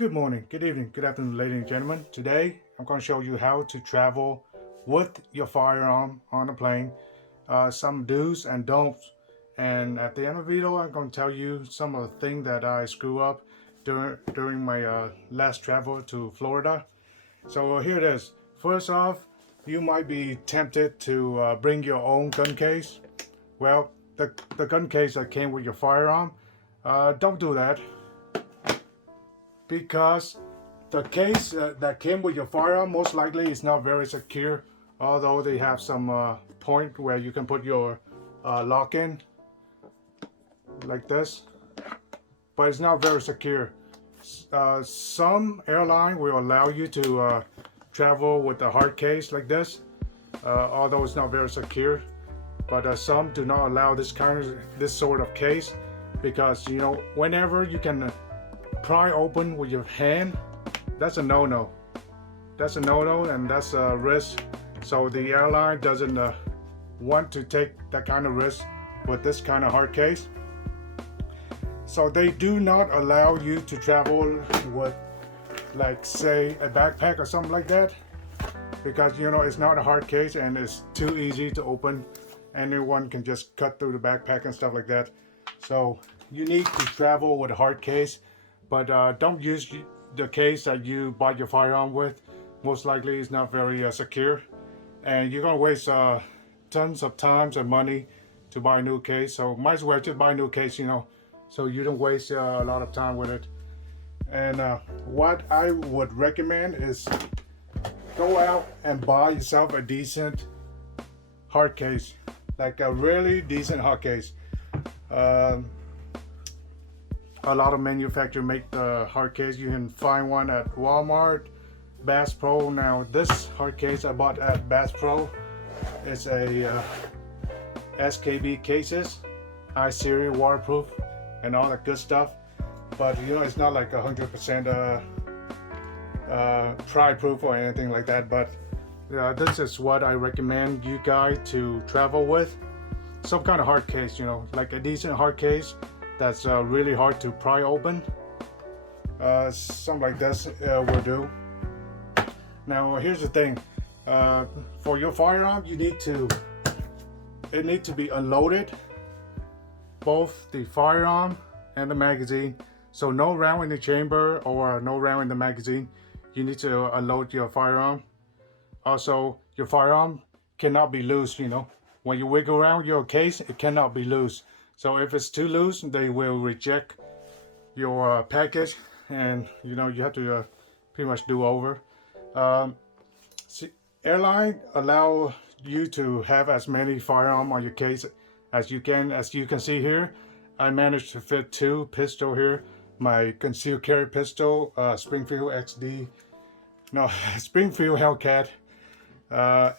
Good morning, good evening, good afternoon, ladies and gentlemen. Today, I'm going to show you how to travel with your firearm on a plane, some do's and don'ts. And at the end of the video, I'm going to tell you some of the things that I screw up during my last travel to Florida. So here it is. First off, you might be tempted to bring your own gun case. Well, the gun case that came with your firearm, don't do that. Because the case that came with your firearm most likely is not very secure, although they have some point where you can put your lock in like this, but it's not very secure. Some airline will allow you to travel with a hard case like this, although it's not very secure, but some do not allow this sort of case, because whenever you can pry open with your hand, that's a no-no. That's a no-no, and that's a risk. So the airline doesn't want to take that kind of risk with this kind of hard case. So they do not allow you to travel with, like, say, a backpack or something like that, because it's not a hard case and it's too easy to open. Anyone can just cut through the backpack and stuff like that. So you need to travel with a hard case. But don't use the case that you bought your firearm with. Most likely it's not very secure. And you're going to waste tons of time and money to buy a new case. So might as well just buy a new case, so you don't waste a lot of time with it. And what I would recommend is go out and buy yourself a decent hard case. Like a really decent hard case. A lot of manufacturers make the hard case. You can find one at Walmart, Bass Pro. Now this hard case I bought at Bass Pro is a SKB cases, I-series, waterproof, and all that good stuff. But it's not like 100% pry-proof or anything like that. But this is what I recommend you guys to travel with. Some kind of hard case, like a decent hard case that's really hard to pry open. Something like this will do. Now here's the thing. For your firearm, it needs to be unloaded, both the firearm and the magazine. So no round in the chamber or no round in the magazine. You need to unload your firearm. Also, your firearm cannot be loose. When you wiggle around your case, it cannot be loose. So if it's too loose, they will reject your package, and you have to pretty much do over. Airline allow you to have as many firearms on your case as you can. As you can see here, I managed to fit 2 pistols here. My concealed carry pistol, Springfield Hellcat,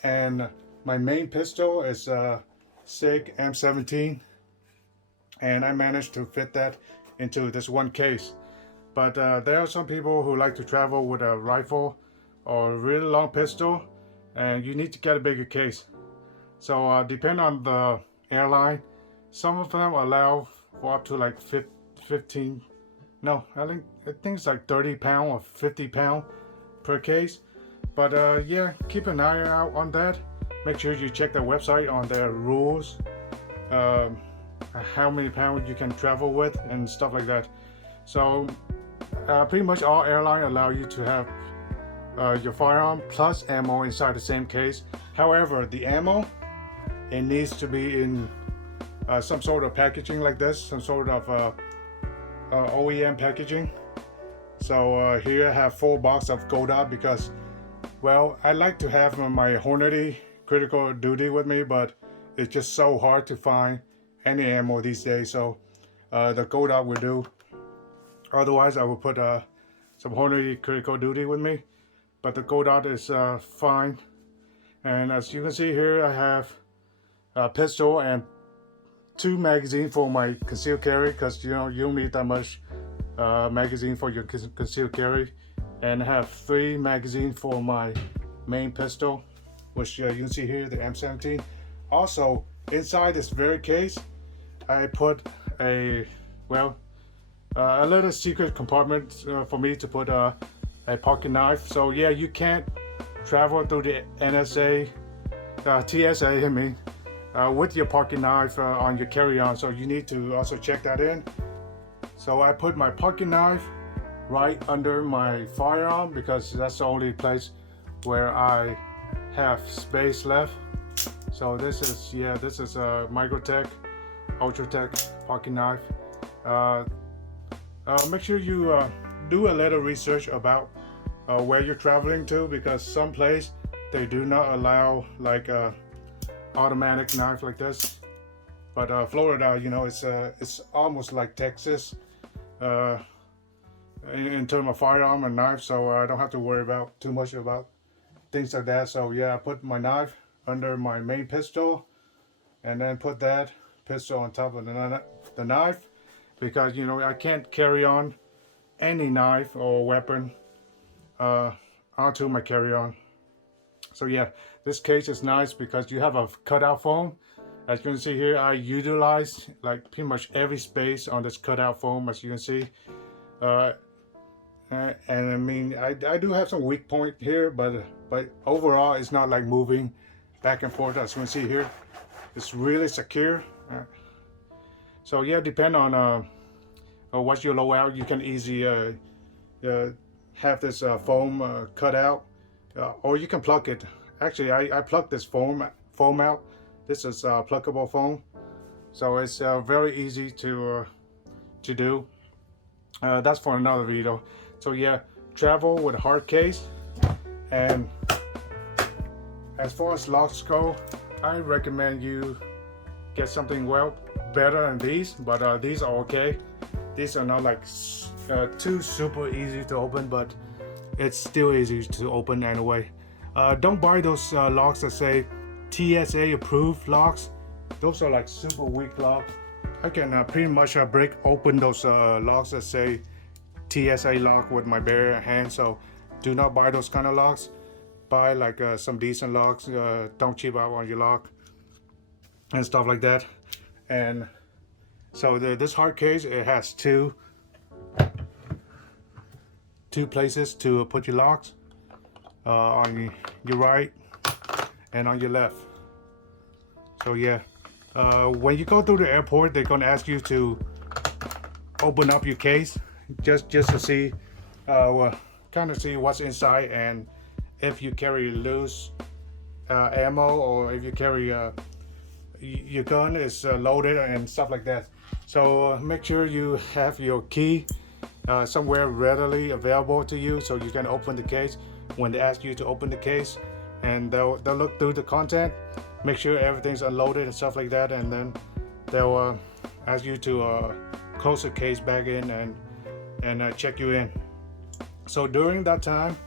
and my main pistol is SIG M17. And I managed to fit that into this one case. But there are some people who like to travel with a rifle or a really long pistol, and you need to get a bigger case. So depend on the airline. Some of them allow for up to like 15, no, I think it's like 30 pound or 50 pound per case. But yeah, keep an eye out on that. Make sure you check the website on their rules. How many pounds you can travel with and stuff like that. So pretty much all airlines allow you to have your firearm plus ammo inside the same case. However, the ammo, it needs to be in some sort of packaging like this, some sort of OEM packaging. So here I have 4 boxes of Gold Dot because, well, I like to have my Hornady Critical Duty with me, but it's just so hard to find any ammo these days. So the Gold Dot will do. Otherwise, I will put some Hornady Critical Duty with me, but the Gold Dot is fine. And as you can see here, I have a pistol and 2 magazines for my concealed carry, because you don't need that much magazine for your concealed carry. And I have 3 magazines for my main pistol, which you can see here, the M17. Also, inside this very case, I put a, well, a little secret compartment for me to put a pocket knife. So yeah, you can't travel through the NSA, TSA, I mean, with your pocket knife on your carry-on. So you need to also check that in. So I put my pocket knife right under my firearm because that's the only place where I have space left. So this is a Microtech Ultratech pocket knife. Make sure you do a little research about where you're traveling to, because some place they do not allow like a automatic knife like this. But Florida, you know, it's almost like Texas in terms of firearm and knife, so I don't have to worry about too much about things like that. So yeah, I put my knife under my main pistol, and then put that pistol on top of the knife, because you know I can't carry on any knife or weapon onto my carry-on. So yeah, this case is nice because you have a cutout foam. As you can see here, I utilize like pretty much every space on this cutout foam, as you can see. And I mean, I do have some weak point here, but overall it's not like moving back and forth. As you can see here, it's really secure. So yeah, depend on what's your loadout, you can easily have this foam cut out, or you can plug it. Actually, I plugged this foam out. This is pluggable foam, so it's very easy to do. That's for another video. So yeah, travel with a hard case. And as far as locks go, I recommend you get something well better than these, but these are okay. These are not like too super easy to open, but it's still easy to open anyway. Don't buy those locks that say TSA approved locks. Those are like super weak locks. I can pretty much break open those locks that say TSA lock with my bare hand. So do not buy those kind of locks. Buy like some decent locks. Don't cheap out on your lock and stuff like that. And so this hard case, it has two places to put your locks, on your right and on your left. So yeah, when you go through the airport, they're gonna ask you to open up your case just to see, kind of see what's inside, and if you carry loose ammo, or if you carry your gun is loaded and stuff like that. So make sure you have your key somewhere readily available to you, so you can open the case when they ask you to open the case, and they'll look through the content, make sure everything's unloaded and stuff like that, and then they'll ask you to close the case back in and check you in. So during that time,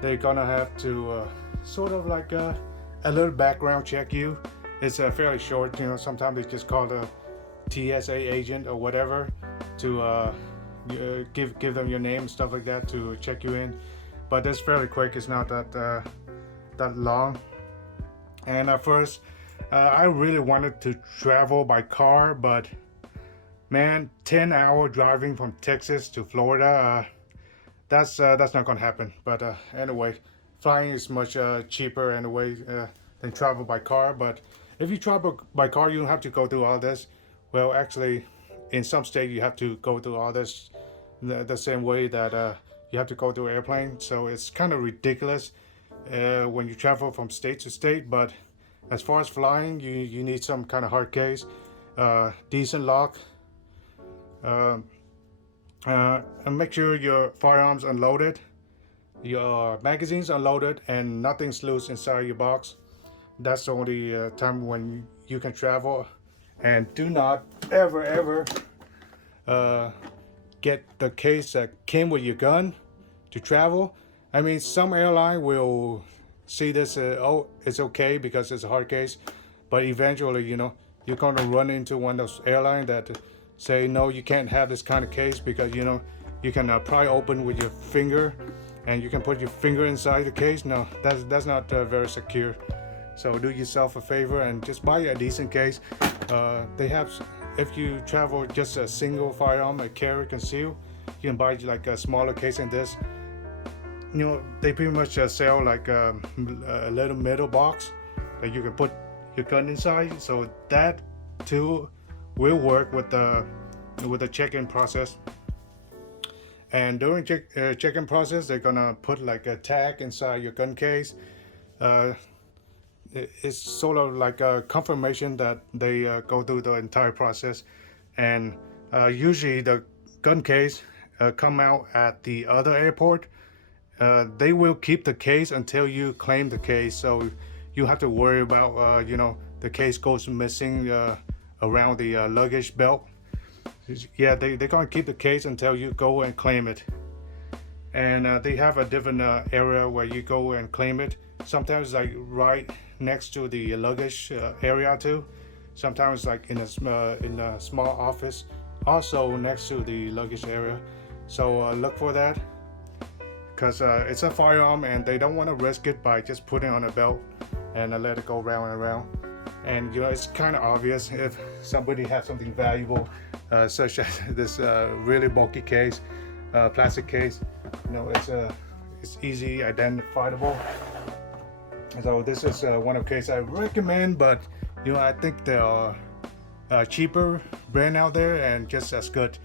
they're gonna have to sort of like a little background check you. It's fairly short, you know. Sometimes they just call the TSA agent or whatever to give them your name and stuff like that to check you in. But it's fairly quick. It's not that long. And at first, I really wanted to travel by car, but man, 10-hour driving from Texas to Florida, that's not gonna happen. But anyway, flying is much cheaper anyway than travel by car. But if you travel by car, you don't have to go through all this. Well, actually, in some states you have to go through all this the same way that you have to go through airplane. So it's kind of ridiculous when you travel from state to state. But as far as flying, you need some kind of hard case, decent lock, and make sure your firearms unloaded, your magazines unloaded, and nothing's loose inside your box. That's the only time when you can travel. And do not ever get the case that came with your gun to travel. I mean, some airline will see this, oh, it's okay because it's a hard case, but eventually, you know, you're gonna run into one of those airlines that say, no, you can't have this kind of case, because, you know, you can pry open with your finger, and you can put your finger inside the case. No, that's not very secure. So do yourself a favor and just buy a decent case. They have if you travel just a single firearm, a carry conceal, you can buy like a smaller case than this. You know, they pretty much sell like a little metal box that you can put your gun inside. So that too will work with the check-in process. And during check-in process, they're gonna put like a tag inside your gun case. Uh, it's sort of like a confirmation that they go through the entire process. And usually the gun case come out at the other airport. They will keep the case until you claim the case, so you have to worry about the case goes missing around the luggage belt. Yeah, they're gonna keep the case until you go and claim it. And they have a different area where you go and claim it. Sometimes like right next to the luggage area too. Sometimes like in a small office, also next to the luggage area. So look for that, because it's a firearm and they don't want to risk it by just putting it on a belt and let it go round and round. And it's kind of obvious if somebody has something valuable, such as this really bulky case, plastic case. It's easy identifiable. So this is one of the cases I recommend, but I think there are cheaper brand out there and just as good.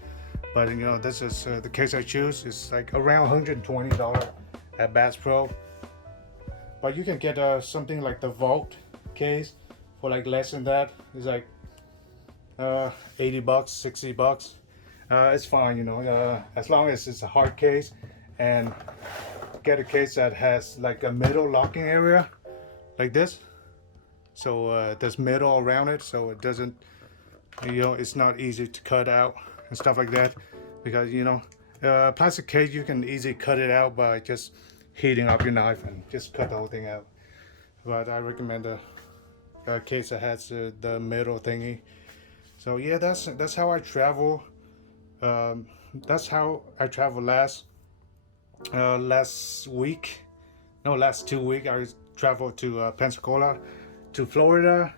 But this is the case I choose. It's like around $120 at Bass Pro. But you can get something like the Vault case for like less than that. It's like $80, $60. It's fine, as long as it's a hard case, and get a case that has like a middle locking area like this. So there's metal around it, so it doesn't, it's not easy to cut out and stuff like that, because plastic case you can easily cut it out by just heating up your knife and just cut the whole thing out. But I recommend a case that has the metal thingy. So yeah, that's how I travel. That's how I traveled last 2 weeks. I traveled to Pensacola, to Florida,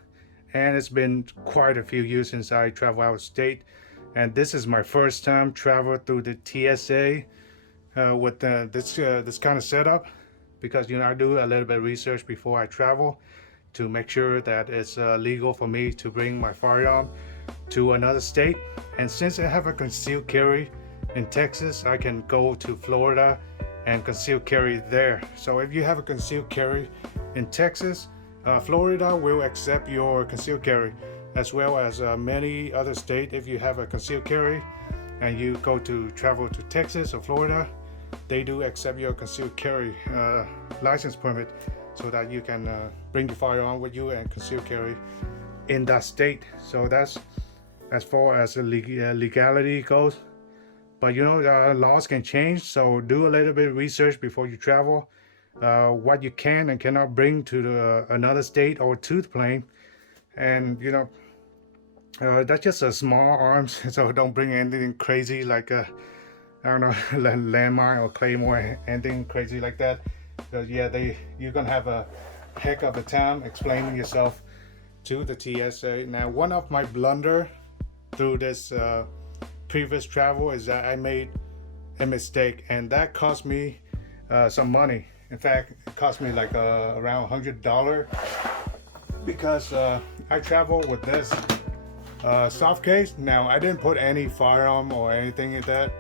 and it's been quite a few years since I traveled out of state. And this is my first time travel through the TSA with this kind of setup, because I do a little bit of research before I travel to make sure that it's legal for me to bring my firearm to another state. And since I have a concealed carry in Texas, I can go to Florida and concealed carry there. So if you have a concealed carry in Texas, Florida will accept your concealed carry, as well as many other states. If you have a concealed carry and you go to travel to Texas or Florida, they do accept your concealed carry license permit, so that you can bring the firearm with you and concealed carry in that state. So that's as far as the legality goes. But laws can change, so do a little bit of research before you travel, what you can and cannot bring to another state or to the plane. And that's just a small arms, so don't bring anything crazy like I don't know, landmine or claymore, anything crazy like that. You're gonna have a heck of a time explaining yourself to the TSA. Now, one of my blunder through this previous travel is that I made a mistake, and that cost me some money. In fact, it cost me like around $100, because I traveled with this soft case. Now, I didn't put any firearm or anything like that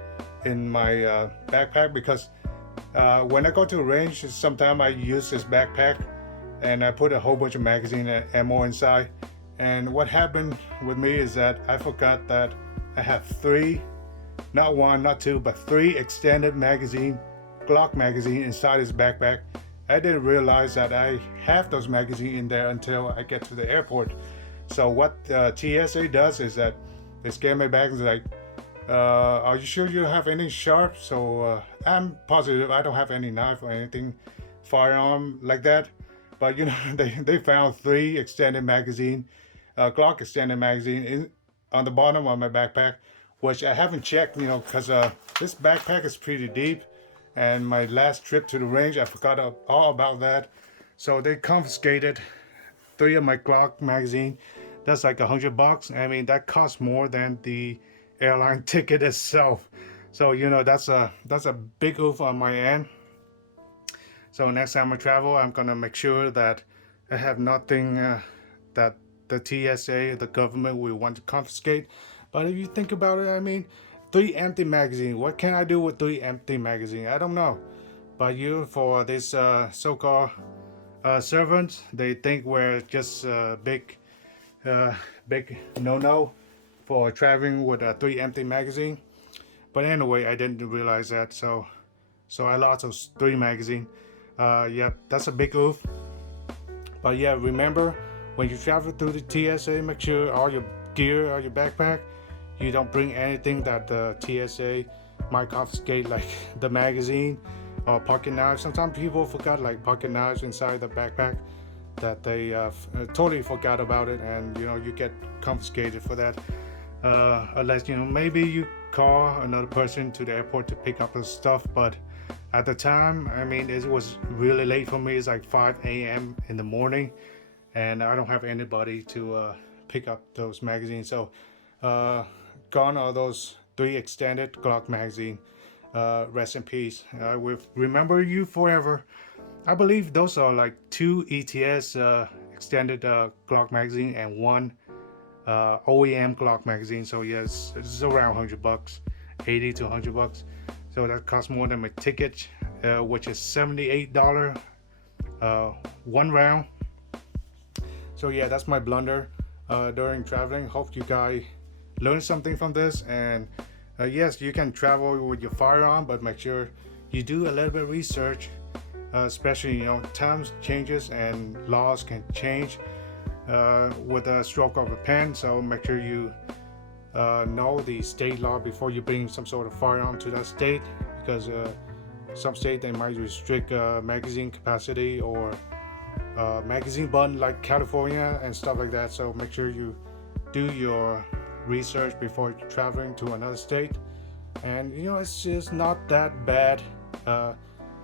in my backpack, because when I go to a range, sometimes I use this backpack and I put a whole bunch of magazine and ammo inside. And what happened with me is that I forgot that I have 3, not 1, not 2, but 3 extended magazine, Glock magazine inside this backpack. I didn't realize that I have those magazines in there until I get to the airport. So what TSA does is that they scan my bag and like, are you sure you have any sharp? So I'm positive I don't have any knife or anything firearm like that. But they found 3 extended magazine, Glock extended magazine on the bottom of my backpack, which I haven't checked, because this backpack is pretty deep, and my last trip to the range I forgot all about that. So they confiscated 3 of my Glock magazine. that's like $100. I mean, that costs more than the airline ticket itself. So that's a big oof on my end. So next time I travel, I'm gonna make sure that I have nothing that the TSA, the government, will want to confiscate. But if you think about it, I mean, three empty magazines. What can I do with three empty magazines? I don't know. But for this so-called servants, they think we're just uh, big no-no for traveling with a three empty magazine. But anyway, I didn't realize that, so I lost those three magazine. Yeah, that's a big oof. But yeah, remember when you travel through the TSA, make sure all your gear, all your backpack, you don't bring anything that the TSA might confiscate, like the magazine or pocket knives. Sometimes people forgot like pocket knives inside the backpack that they totally forgot about it, and you get confiscated for that. Unless maybe you call another person to the airport to pick up the stuff, but at the time, I mean, it was really late for me. It's like 5 a.m. in the morning, and I don't have anybody to pick up those magazines. So gone are those three extended Glock magazine. Rest in peace. I will remember you forever. I believe those are like two ETS extended Glock magazine and one OEM Glock magazine. So yes, it's around $100, 80 to $100. So that costs more than my ticket, which is $78 one round. So yeah, that's my blunder during traveling. Hope you guys learned something from this. And yes, you can travel with your firearm, but make sure you do a little bit of research, especially times changes and laws can change with a stroke of a pen. So make sure you know the state law before you bring some sort of firearm to that state, because some state they might restrict magazine capacity or magazine button, like California and stuff like that. So make sure you do your research before traveling to another state. And it's just not that bad.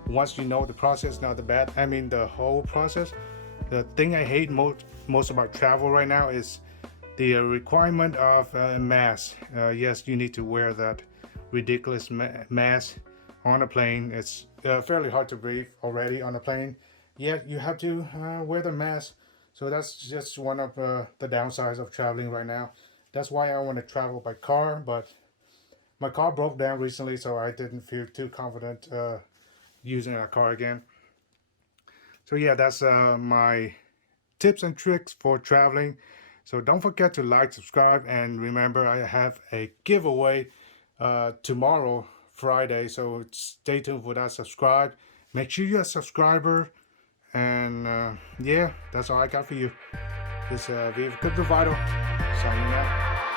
Once you know the process, not that bad. I mean, the whole process. The thing I hate most about travel right now is the requirement of a mask. Yes, you need to wear that ridiculous mask on a plane. It's fairly hard to breathe already on a plane. Yet you have to wear the mask. So that's just one of the downsides of traveling right now. That's why I want to travel by car, but my car broke down recently, so I didn't feel too confident using a car again. So yeah, that's my tips and tricks for traveling. So don't forget to like, subscribe, and remember I have a giveaway tomorrow, Friday. So stay tuned for that. Subscribe. Make sure you're a subscriber. And yeah, that's all I got for you. This is Viva Crypto Vital signing out.